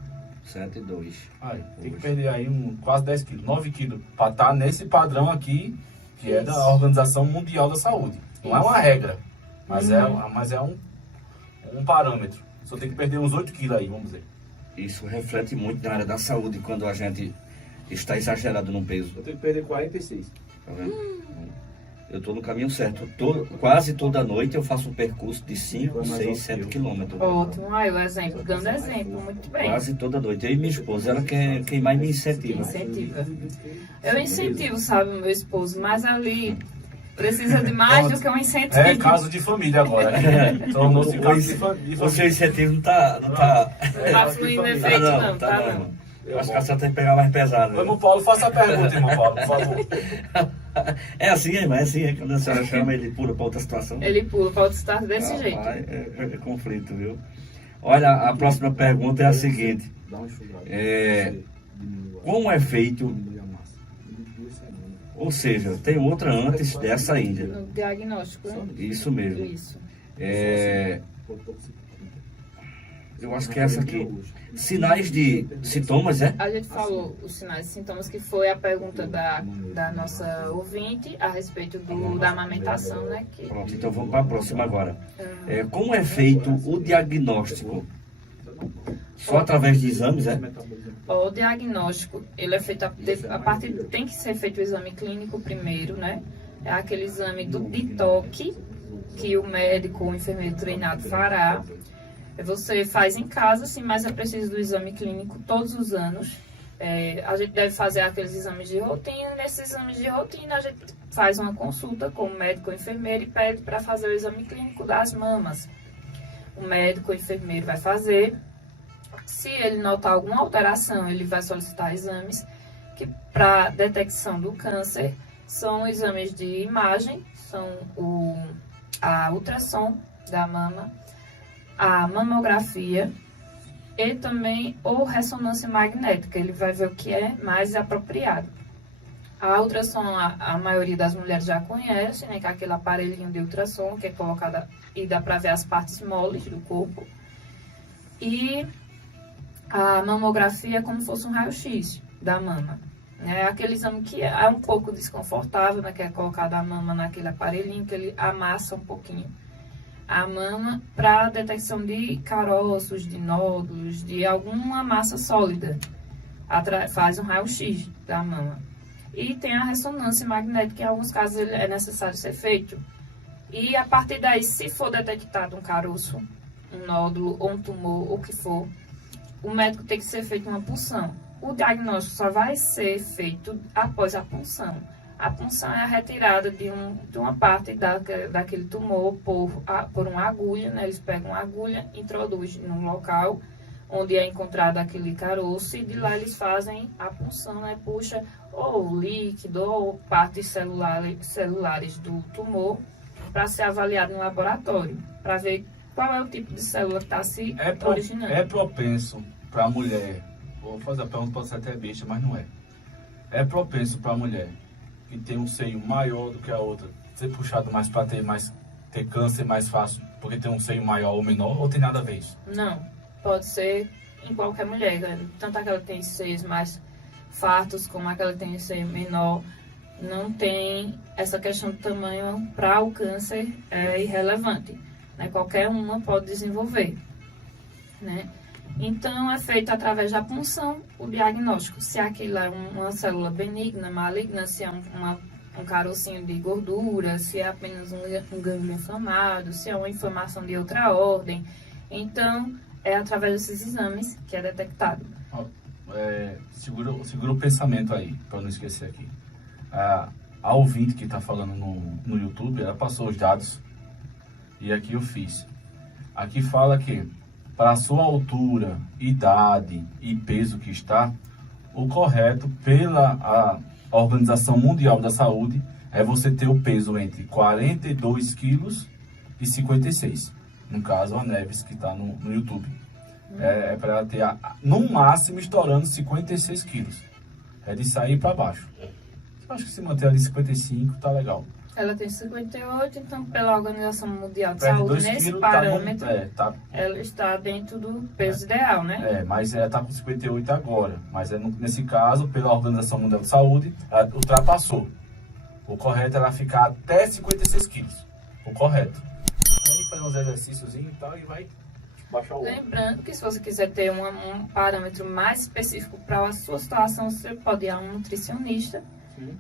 102. Aí, tem que perder aí quase 10 quilos, 9 quilos, para estar nesse padrão aqui, que é da Organização Mundial da Saúde. Não é uma regra, mas é um parâmetro. Só tem que perder uns 8 quilos aí, vamos dizer. Isso reflete muito na área da saúde quando a gente está exagerado no peso. Eu tenho que perder 46. Tá vendo? Eu estou no caminho certo. Quase toda noite eu faço um percurso de 5, 6, 7 quilômetros. Ótimo. Aí o exemplo, dando exemplo, muito bem. Quase toda noite. Eu e minha esposa, ela quem mais me incentiva. Incentiva. Eu incentivo, sabe, o meu esposo, mas ali precisa de mais do que um incentivo. É caso de família agora. Tornou-se caso de família. O seu incentivo não tá Não tá fluindo efeito, não, tá não. Eu acho que a senhora tem que pegar mais pesado. Irmão Paulo, faça a pergunta, irmão Paulo, por favor. É assim, irmã, é assim. Quando a senhora chama, ele pula para outra situação. Ele pula, pode estar desse jeito. Rapaz, é conflito, viu? Olha, a próxima pergunta é a seguinte. Como é feito... Ou seja, tem outra antes dessa ainda. No diagnóstico, né? Isso mesmo. Isso. Eu acho que é essa aqui. Sinais de sintomas, é? A gente falou os sinais e sintomas, que foi a pergunta da nossa ouvinte a respeito da amamentação, né? Pronto, então vamos para a próxima agora. Como é feito o diagnóstico? Só através de exames, é? O diagnóstico, ele é feito a partir... Tem que ser feito o exame clínico primeiro, né? É aquele exame de toque que o médico ou o enfermeiro treinado fará. Você faz em casa, sim, mas é preciso do exame clínico todos os anos. A gente deve fazer aqueles exames de rotina. Nesses exames de rotina, a gente faz uma consulta com o médico ou enfermeiro e pede para fazer o exame clínico das mamas. O médico ou enfermeiro vai fazer. Se ele notar alguma alteração, ele vai solicitar exames. que para detecção do câncer são exames de imagem, são a ultrassom da mama, a mamografia e também ou ressonância magnética. Ele vai ver o que é mais apropriado. A ultrassom, a maioria das mulheres já conhece, né, que é aquele aparelhinho de ultrassom que é colocado e dá para ver as partes moles do corpo. E a mamografia é como se fosse um raio-x da mama. É aquele exame que é um pouco desconfortável, né, que é colocado a mama naquele aparelhinho, que ele amassa um pouquinho a mama para detecção de caroços, de nódulos, de alguma massa sólida. Faz um raio-x da mama. E tem a ressonância magnética, que em alguns casos é necessário ser feito. E a partir daí, se for detectado um caroço, um nódulo ou um tumor, ou o que for, o médico tem que ser feito uma punção. O diagnóstico só vai ser feito após a punção. A punção é a retirada de uma parte daquele tumor por uma agulha, né? Eles pegam uma agulha, introduzem no local onde é encontrado aquele caroço e de lá eles fazem a punção, né? Puxa ou líquido ou partes celulares do tumor para ser avaliado no laboratório, para ver qual é o tipo de célula que está se originando. É propenso para a mulher, vou fazer a pergunta, pode ser até besta, mas não é. É propenso para a mulher que tem um seio maior do que a outra ser puxado mais para ter câncer mais fácil, porque tem um seio maior ou menor, ou tem nada a ver isso? Não, pode ser em qualquer mulher, né? Tanto aquela que tem seios mais fartos como aquela que tem seio menor. Não tem essa questão de tamanho para o câncer, é irrelevante, né? Qualquer uma pode desenvolver, né? Então, é feito através da punção o diagnóstico. Se aquilo é uma célula benigna, maligna, se é um carocinho de gordura, se é apenas um gânglio inflamado, se é uma inflamação de outra ordem. Então, é através desses exames que é detectado. Segura o pensamento aí, para não esquecer aqui. A ouvinte que está falando no YouTube, ela passou os dados e aqui eu fiz. Aqui fala que para a sua altura, idade e peso que está, o correto pela a Organização Mundial da Saúde é você ter o peso entre 42 quilos e 56. No caso, a Neves, que está no YouTube. É para ela ter, no máximo, estourando 56 quilos. É de sair para baixo. Eu acho que se manter ali 55, tá legal. Ela tem 58, então pela Organização Mundial de Perde Saúde, 2 nesse quilos, parâmetro, tá ela está dentro do peso ideal, né? Mas ela tá com 58 agora. Mas nesse caso, pela Organização Mundial de Saúde, ela ultrapassou. O correto é ela ficar até 56 quilos. O correto. Aí fazer uns exercícios e tal e vai baixar o... Lembrando que se você quiser ter um parâmetro mais específico para a sua situação, você pode ir a um nutricionista.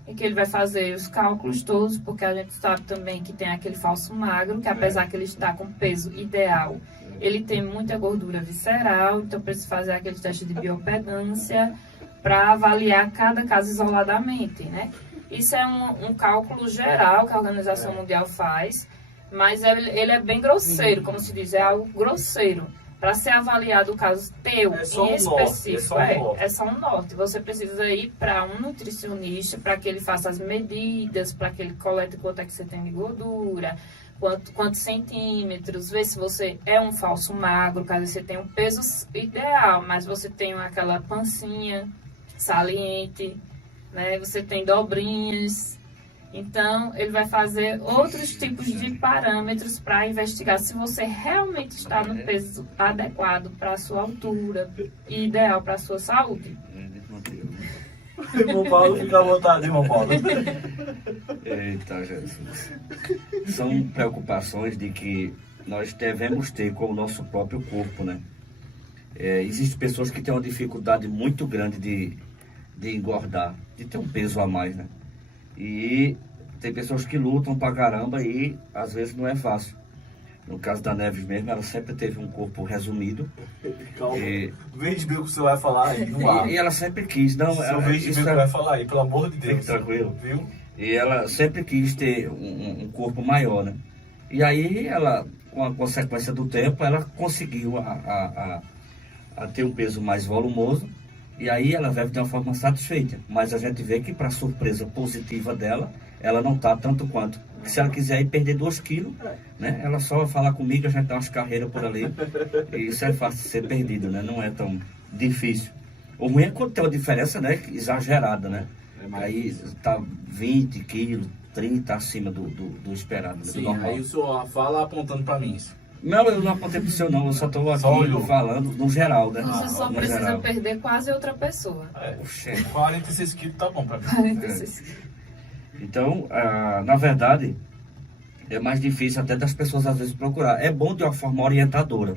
E que ele vai fazer os cálculos todos, porque a gente sabe também que tem aquele falso magro, que apesar que ele está com peso ideal, ele tem muita gordura visceral, então precisa fazer aquele teste de biopedância para avaliar cada caso isoladamente, né? Isso é um cálculo geral que a Organização Mundial faz, mas ele é bem grosseiro, como se diz, é algo grosseiro. Para ser avaliado o caso teu em específico, é só um norte. Você precisa ir para um nutricionista para que ele faça as medidas, para que ele colete quanto é que você tem de gordura, quantos centímetros, ver se você é um falso magro, caso você tenha um peso ideal, mas você tem aquela pancinha saliente, né? Você tem dobrinhas. Então, ele vai fazer outros tipos de parâmetros para investigar se você realmente está no peso adequado para a sua altura e ideal para a sua saúde. Irmão Paulo, fica à vontade, irmão Paulo. Eita, Jesus. São preocupações de que nós devemos ter com o nosso próprio corpo, né? Existem pessoas que têm uma dificuldade muito grande de engordar, de ter um peso a mais, né? E tem pessoas que lutam pra caramba e às vezes não é fácil. No caso da Neves mesmo, ela sempre teve um corpo resumido. Calma, veja bem o que você vai falar aí, não há. E ela sempre quis, não. Veja bem o que vai falar aí, pelo amor de Deus. Fique tranquilo. Viu? E ela sempre quis ter um corpo maior, né? E aí ela, com a consequência do tempo, ela conseguiu a ter um peso mais volumoso. E aí ela deve de uma forma satisfeita. Mas a gente vê que, para surpresa positiva dela, ela não está tanto quanto. Se ela quiser ir perder 2 quilos, né, ela só vai falar comigo, a gente dá umas carreiras por ali. E isso é fácil de ser perdido, né? Não é tão difícil. O ruim é quando tem uma diferença, né, exagerada, né? Aí tá 20 quilos, 30 acima do esperado, né, do Sim, normal. aí o senhor fala apontando pra mim isso. Não, eu não apontei pro senhor não, eu só estou aqui olhou. falando no geral, né? Você só No precisa geral. perder quase outra pessoa. Oxê. 46 quilos tá bom pra mim. 46. Então, na verdade, é mais difícil até das pessoas às vezes procurar. É bom de uma forma orientadora,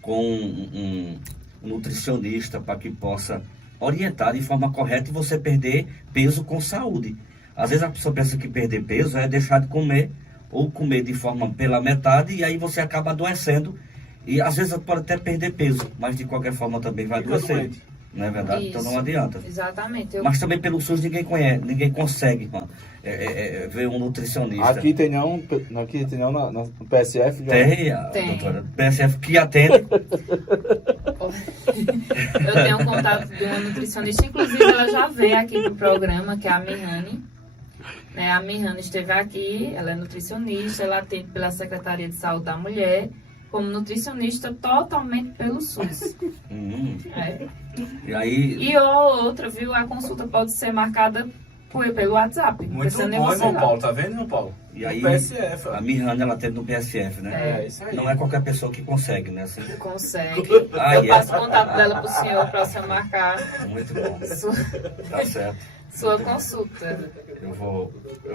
com um nutricionista para que possa orientar de forma correta e você perder peso com saúde. Às vezes a pessoa pensa que perder peso é deixar de comer ou comer de forma pela metade e aí você acaba adoecendo e às vezes pode até perder peso, mas de qualquer forma também vai Fica adoecer. doente. Não é verdade? Então Isso. não adianta. Exatamente. Mas também pelo SUS ninguém conhece, ninguém consegue, mano, ver um nutricionista. Aqui tem não no PSF já. Tem. Doutora, PSF que atende. Eu tenho um contato de uma nutricionista, inclusive ela já veio aqui pro programa, que é a Mihane. Né, a Mihane esteve aqui, ela é nutricionista, ela atende pela Secretaria de Saúde da Mulher, como nutricionista totalmente pelo SUS. É. E aí, E ou outra, viu? A consulta pode ser marcada pelo WhatsApp. Não Muito precisa nem bom, você irmão lá. Paulo, tá vendo, irmão Paulo? E aí, No PSF, a Mihane, ela atende no PSF, né? É, isso aí. Não é qualquer pessoa que consegue, né? Assim, Consegue. Ah, Eu é? passo o contato dela pro senhor para você marcar muito bom. sua, Tá certo. sua consulta. Eu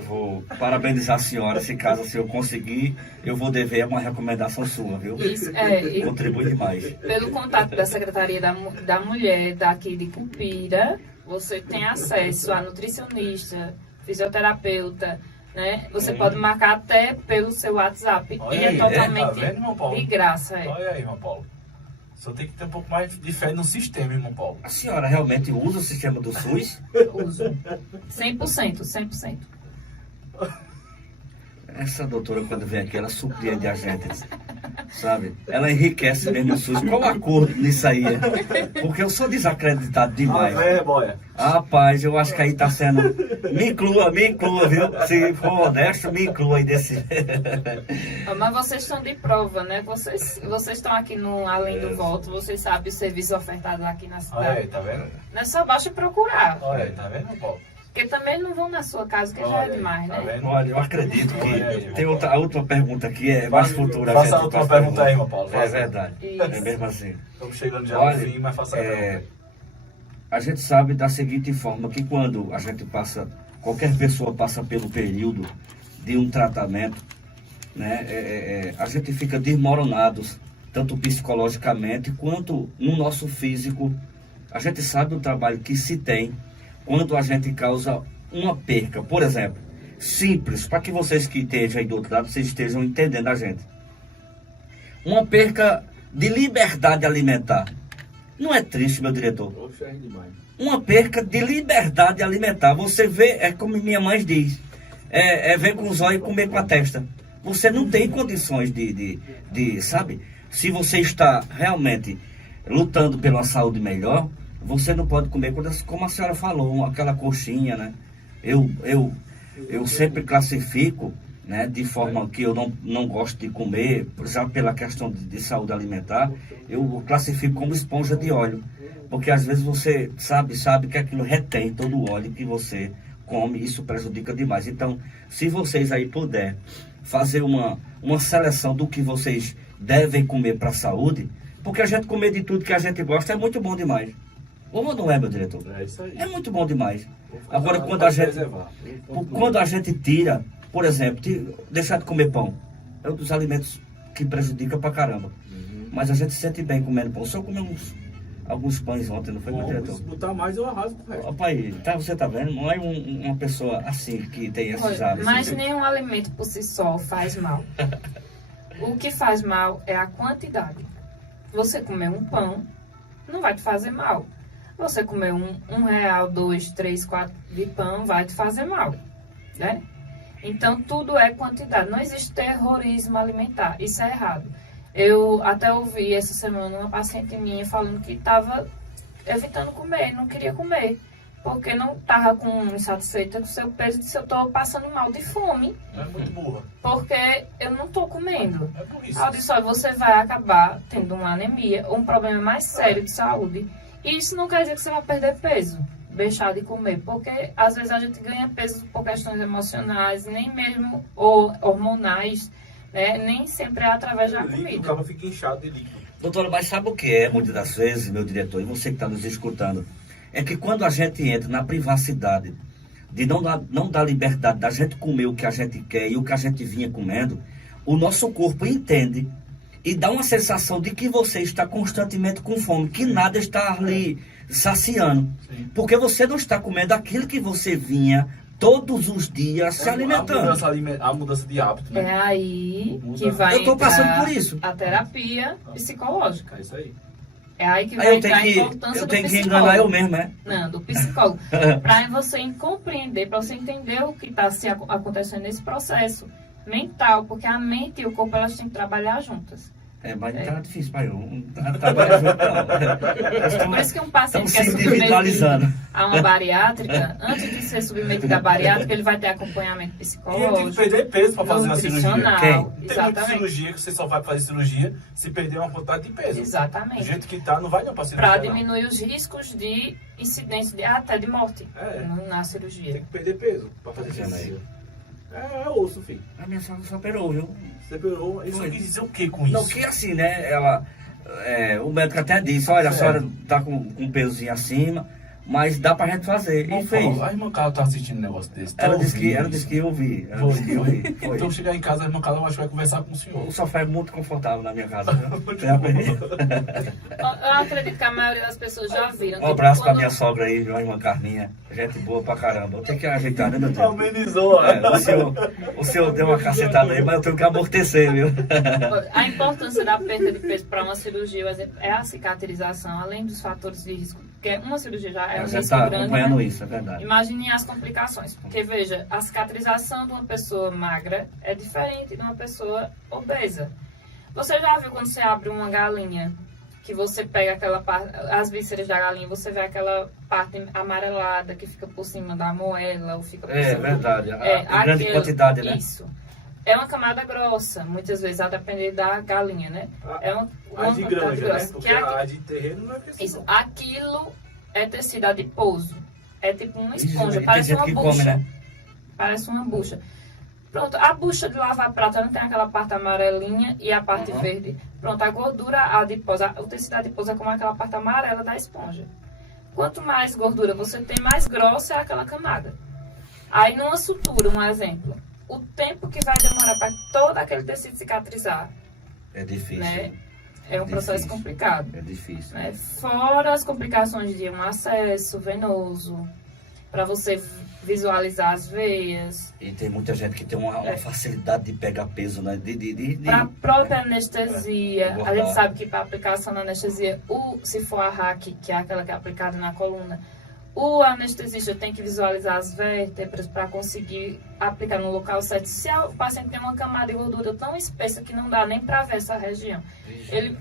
vou parabenizar a senhora, se caso o senhor conseguir, eu vou dever uma recomendação sua, viu? Isso, e Contribui demais. pelo contato da Secretaria da Mulher daqui de Cupira, você tem acesso a nutricionista, fisioterapeuta, né? Você pode marcar até pelo seu WhatsApp. Olha E aí, é tá totalmente vendo, irmão Paulo? de graça. Olha aí, irmão Paulo. Só tem que ter um pouco mais de fé no sistema, irmão Paulo. A senhora realmente usa o sistema do SUS? Uso. 100%, 100%. Essa doutora, quando vem aqui, ela surpreende a gente, sabe? Ela enriquece mesmo o SUS. Qual o acordo nisso aí? Porque eu sou desacreditado demais. boia. Rapaz, eu acho que aí tá sendo... Me inclua, viu? Se for honesto, me inclua aí desse... Mas vocês estão de prova, né? Vocês estão aqui no Além do Voto, vocês sabem os serviços ofertados aqui na Olha aí, cidade. tá vendo? Não é só basta procurar. Olha aí, tá vendo, irmão Paulo? Porque também não vão na sua casa, que já Olha é aí, demais, tá né? vendo? Olha, eu acredito Olha aí, que... irmão Tem Paulo. a última pergunta aqui, é mais futura. Faça a gente, última as pergunta aí, perguntas. irmão Paulo. É Faça. verdade. Isso. É mesmo assim. Estamos chegando já Olha, no fim, mas faça a pergunta. A gente sabe da seguinte forma, que quando a gente qualquer pessoa passa pelo período de um tratamento, né, a gente fica desmoronados, tanto psicologicamente quanto no nosso físico. A gente sabe o trabalho que se tem quando a gente causa uma perca. Por exemplo, simples, para que vocês que estejam aí do outro lado, vocês estejam entendendo a gente. Uma perca de liberdade alimentar. Não é triste, meu diretor? Oxe, é demais. Uma perca de liberdade alimentar. Você vê, é como minha mãe diz, ver com os olhos e comer com a testa. Você não tem condições sabe? Se você está realmente lutando pela saúde melhor, você não pode comer, como a senhora falou, aquela coxinha, né? Eu sempre classifico, né, de forma que eu não gosto de comer, já pela questão de saúde alimentar, eu classifico como esponja de óleo. Porque às vezes você sabe que aquilo retém todo o óleo que você come, e isso prejudica demais. Então, se vocês aí puderem fazer uma seleção do que vocês devem comer para a saúde, porque a gente comer de tudo que a gente gosta é muito bom demais. Ou não é, meu diretor? É isso aí. É muito bom demais. Agora, quando a gente tira, por exemplo, deixar de comer pão, é um dos alimentos que prejudica pra caramba. Mas a gente se sente bem comendo pão. Só comer alguns pães ontem, não foi, meu diretor? Se botar mais, eu arraso com o resto. Pai, você tá vendo? Não é uma pessoa assim que tem esses Olha, hábitos. mas nenhum alimento por si só faz mal. O que faz mal é a quantidade. Você comer um pão, não vai te fazer mal. Você comer um real, 2, 3, 4 de pão, vai te fazer mal, né? Então, tudo é quantidade. Não existe terrorismo alimentar. Isso é errado. Eu até ouvi essa semana uma paciente minha falando que estava evitando comer, não queria comer. Porque não estava insatisfeita com o seu peso, disse, eu estou passando mal de fome. É muito burra. Porque eu não estou comendo. É burrice. Ela disse, olha, você vai acabar tendo uma anemia ou um problema mais sério de saúde. E isso não quer dizer que você vai perder peso, deixar de comer. Porque às vezes a gente ganha peso por questões emocionais, nem mesmo ou hormonais, né? Nem sempre é através da O comida. cabo fica inchado de líquido. Doutora, mas sabe o que é, muitas das vezes, meu diretor, e você que está nos escutando? É que quando a gente entra na privacidade de não dar liberdade da gente comer o que a gente quer e o que a gente vinha comendo, o nosso corpo entende e dá uma sensação de que você está constantemente com fome, que nada está ali saciando. Sim. Porque você não está comendo aquilo que você vinha todos os dias se alimentando. A mudança de hábito, É né? aí Muda. que vai Eu estou passando entrar por isso. a terapia psicológica. É isso aí. É aí que Aí vai eu tenho entrar a que, importância eu do tenho que psicólogo. enganar eu mesmo, né? Não, do psicólogo. Para você compreender, para você entender o que está acontecendo nesse processo mental, porque a mente e o corpo elas têm que trabalhar juntas. Mas tá difícil para eu. Não trabalho junto, não. Por isso que um paciente Estamos que é se submetido individualizando. a uma bariátrica, antes de ser submetido à bariátrica, ele vai ter acompanhamento E ele tem que psicológico, perder peso para fazer uma cirurgia. nutricional. Quem? Tem muita Exatamente. cirurgia que você só vai fazer cirurgia se perder uma quantidade de peso. Do Exatamente. jeito que tá, não vai não pra cirurgia. Para não. diminuir os riscos de incidência até de morte É. na cirurgia. Tem que perder peso pra fazer cirurgia. É osso, filho. A minha sogra só operou, viu? Você operou. Isso Foi. quer dizer o que com isso? Não, que assim, né? O médico até disse, olha, a senhora tá com um pesozinho acima, mas dá pra gente fazer. E fez. A irmã Carla tá assistindo um negócio desse. Tá Ela disse ouvindo que isso? eu ouvi. Ela Foi, disse que eu ouvi. Foi. Então chegar em casa, a irmã Carla acho que vai conversar com o senhor. O sofá é muito confortável na minha casa. Viu? Já aprendi. Eu acredito que a maioria das pessoas já viram. Um abraço pra quando- minha sogra aí, viu? A irmã Carminha. Gente boa pra caramba. Eu tenho que ajeitar, né, meu Deus? Amenizou, O senhor deu uma cacetada aí, mas eu tenho que amortecer, viu? A importância da perda de peso para uma cirurgia, por exemplo, é a cicatrização, além dos fatores de risco. Porque uma cirurgia já é um Você risco está grande, acompanhando né? isso, é verdade. Imagine as complicações. Porque, veja, a cicatrização de uma pessoa magra é diferente de uma pessoa obesa. Você já viu quando você abre uma galinha, que você pega aquela parte, as vísceras da galinha, você vê aquela parte amarelada que fica por cima da moela, ou fica por É cima... verdade. A grande aquele- quantidade, né? Isso. É uma camada grossa, muitas vezes, a depender da galinha, né? É uma A de quantidade granja, né? grossa. Porque Que é a de terreno não vai ficar isso. assim. Aquilo é tecido adiposo. É tipo uma esponja, Tem parece gente uma que bucha. come, né? Parece uma bucha. Pronto, a bucha de lavar prato não tem aquela parte amarelinha e a parte Uhum. verde. Pronto, a gordura adiposa, o tecido adiposo é como aquela parte amarela da esponja. Quanto mais gordura você tem, mais grossa é aquela camada. Aí numa sutura, um exemplo, o tempo que vai demorar para todo aquele tecido cicatrizar, É difícil. né? É um processo difícil. complicado. É difícil. Né? Fora as complicações de um acesso venoso, para você visualizar as veias, E tem muita gente que tem uma facilidade de pegar peso, né? para a própria anestesia. A Engordar. gente sabe que para aplicação da anestesia, se for a hack, que é aquela que é aplicada na coluna, o anestesista tem que visualizar as vértebras para conseguir aplicar no local certo. Se o paciente tem uma camada de gordura tão espessa que não dá nem para ver essa região, ele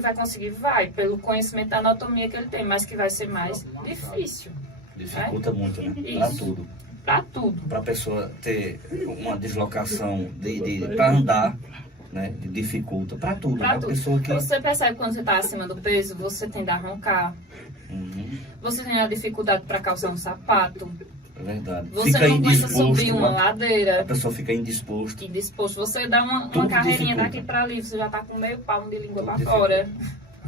vai conseguir, pelo conhecimento da anatomia que ele tem, mas que vai ser mais difícil Dificulta muito, né? Pra Isso. tudo. para tudo. Pra pessoa ter uma deslocação pra andar, né? Dificulta. Pra tudo. Pra Pra tudo. pessoa que... Você percebe que quando você está acima do peso, você tende a roncar, Uhum, você tem a dificuldade para calçar um sapato, é verdade. você Fica não aguenta subir indisposto. uma A ladeira. pessoa fica indisposto. Indisposto. Você dá uma Tudo carreirinha dificulta. daqui para ali, você já está com meio palmo de língua Tudo para dificulta. fora.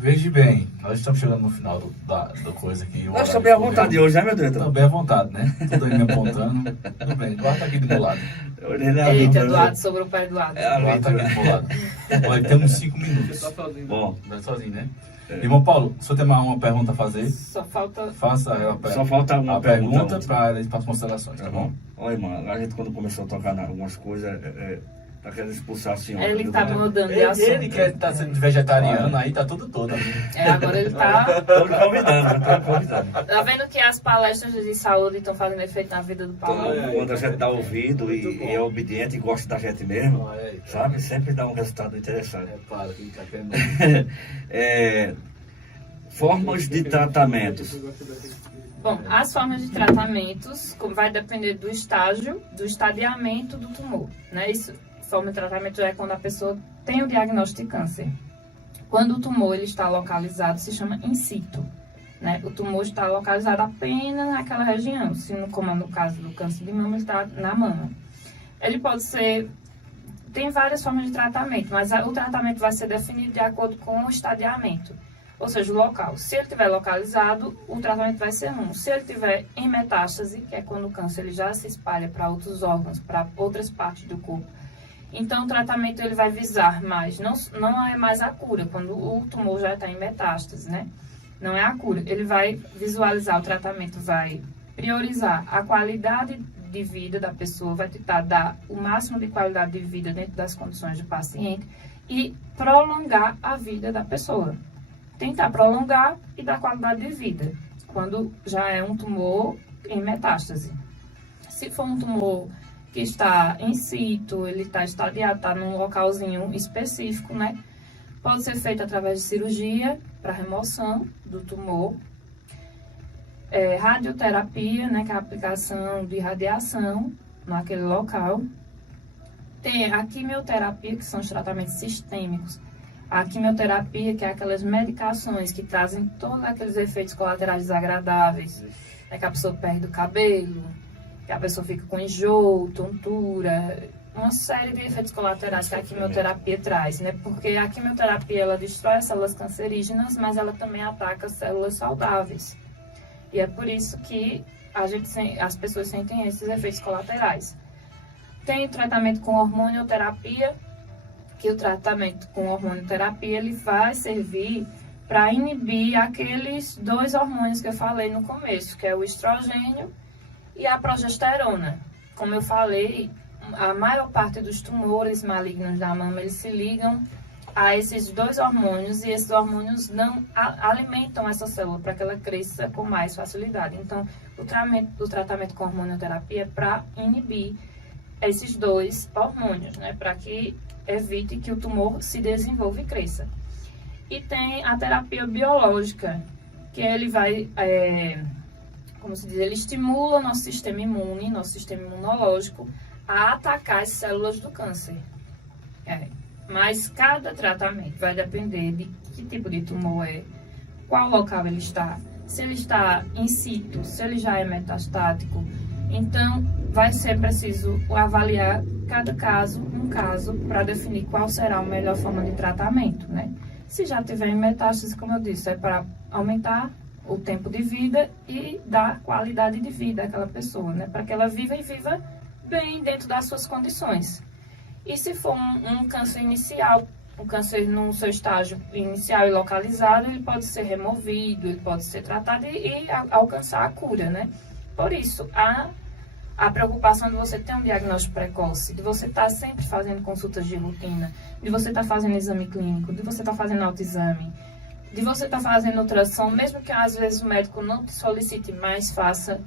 Veja bem, nós estamos chegando no final da coisa aqui. Nós estamos bem à vontade hoje, né, meu diretor? Estamos bem à vontade, né? Tudo aí me apontando. Tudo bem, Eduardo tá aqui do meu lado. Hoje ele é a Eita, vítima, Eduardo, né? sobre o pé do lado. É a Eduardo tá aqui vítima. do meu lado. Olha, temos 5 minutos. Tá sozinho. Bom, Não é sozinho, né? É. Irmão Paulo, o senhor tem mais uma pergunta a fazer? Só falta. Faça só falta uma a pergunta outra. para as considerações, tá Tá bom? bom? Olha, irmã, a gente quando começou a tocar em algumas coisas, tá querendo expulsar a senhora. Ele do tá grupo. mudando de Ele assunto. quer estar sendo vegetariano, aí tá tudo todo. Agora ele tá. Tô lhe convidando, tô lhe convidando. Tá vendo que as palestras de saúde estão fazendo efeito na vida do Paulo? Quando a gente dá ouvido e é obediente e gosta da gente mesmo, Olha aí, sabe? Sempre dá um resultado interessante. para, quem tá querendo. Formas de tratamentos. Bom, as formas de tratamentos vai depender do estágio, do estadiamento do tumor, né? Isso, forma de tratamento já é quando a pessoa tem o diagnóstico de câncer. Quando o tumor ele está localizado, se chama in situ, né? O tumor está localizado apenas naquela região, como no caso do câncer de mama, ele está na mama. Ele pode ser... Tem várias formas de tratamento, mas o tratamento vai ser definido de acordo com o estadiamento. Ou seja, o local. Se ele estiver localizado, o tratamento vai ser um. Se ele estiver em metástase, que é quando o câncer ele já se espalha para outros órgãos, para outras partes do corpo, então o tratamento ele vai visar mais, não é mais a cura, quando o tumor já está em metástase, né? Não é a cura. Ele vai visualizar o tratamento, vai priorizar a qualidade de vida da pessoa, vai tentar dar o máximo de qualidade de vida dentro das condições do paciente e prolongar a vida da pessoa. Tentar prolongar e dar qualidade de vida, quando já é um tumor em metástase. Se for um tumor que está in situ, ele está estadiado, está num localzinho específico, né? Pode ser feito através de cirurgia para remoção do tumor, radioterapia, né, que é a aplicação de radiação naquele local. Tem a quimioterapia, que são os tratamentos sistêmicos. A quimioterapia, que é aquelas medicações que trazem todos aqueles efeitos colaterais desagradáveis, né, que a pessoa perde o cabelo, que a pessoa fica com enjoo, tontura, uma série de efeitos colaterais que a quimioterapia traz, né? Porque a quimioterapia, ela destrói as células cancerígenas, mas ela também ataca as células saudáveis. E é por isso que as pessoas sentem esses efeitos colaterais. Tem o tratamento com hormonioterapia, que o tratamento com hormonioterapia ele vai servir para inibir aqueles 2 hormônios que eu falei no começo, que é o estrogênio e a progesterona. Como eu falei, a maior parte dos tumores malignos da mama, eles se ligam a esses 2 hormônios e esses hormônios não alimentam essa célula para que ela cresça com mais facilidade. Então, o tratamento com hormonioterapia é para inibir esses 2 hormônios, né? Para que evite que o tumor se desenvolva e cresça. E tem a terapia biológica, que ele vai, como se diz, ele estimula o nosso sistema imune, nosso sistema imunológico, a atacar as células do câncer. Mas cada tratamento vai depender de que tipo de tumor é, qual local ele está, se ele está in situ, se ele já é metastático. Então, vai ser preciso avaliar cada caso, um caso, para definir qual será a melhor forma de tratamento, né? Se já tiver em metástase, como eu disse, é para aumentar o tempo de vida e dar qualidade de vida àquela pessoa, né? Para que ela viva e viva bem dentro das suas condições. E se for um câncer inicial, um câncer no seu estágio inicial e localizado, ele pode ser removido, ele pode ser tratado e alcançar a cura, né? Por isso, a preocupação de você ter um diagnóstico precoce, de você estar sempre fazendo consultas de rotina, de você estar fazendo exame clínico, de você estar fazendo autoexame, de você estar fazendo ultrassom, mesmo que às vezes o médico não te solicite mais, faça.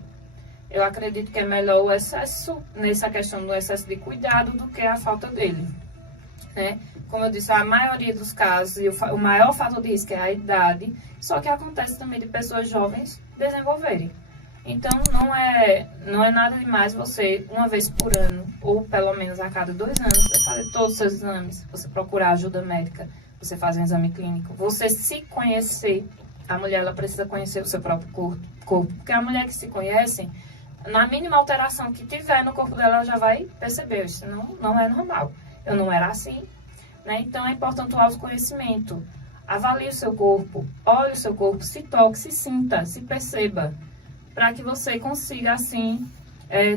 Eu acredito que é melhor o excesso, nessa questão do excesso de cuidado, do que a falta dele, né? Como eu disse, a maioria dos casos, e o maior fator de risco é a idade, só que acontece também de pessoas jovens desenvolverem. Então, não é nada demais você, uma vez por ano, ou pelo menos a cada 2 anos, você fazer todos os seus exames, você procurar ajuda médica, você fazer um exame clínico, você se conhecer. A mulher, ela precisa conhecer o seu próprio corpo, porque a mulher que se conhece, na mínima alteração que tiver no corpo dela, ela já vai perceber, isso não é normal. Eu não era assim, né? Então, é importante o autoconhecimento. Avalie o seu corpo, olhe o seu corpo, se toque, se sinta, se perceba, para que você consiga, assim,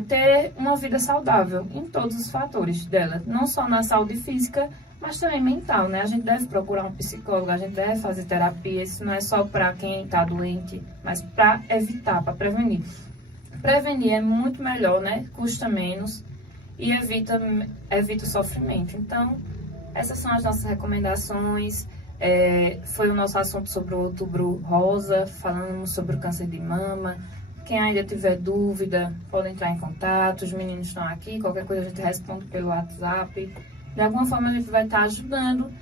ter uma vida saudável em todos os fatores dela, não só na saúde física, mas também mental, né? A gente deve procurar um psicólogo, a gente deve fazer terapia, isso não é só para quem está doente, mas para evitar, para prevenir. Prevenir é muito melhor, né? Custa menos e evita o sofrimento. Então, essas são as nossas recomendações. Foi o nosso assunto sobre o Outubro Rosa, falamos sobre o câncer de mama. Quem ainda tiver dúvida, pode entrar em contato, os meninos estão aqui, qualquer coisa a gente responde pelo WhatsApp. De alguma forma a gente vai estar ajudando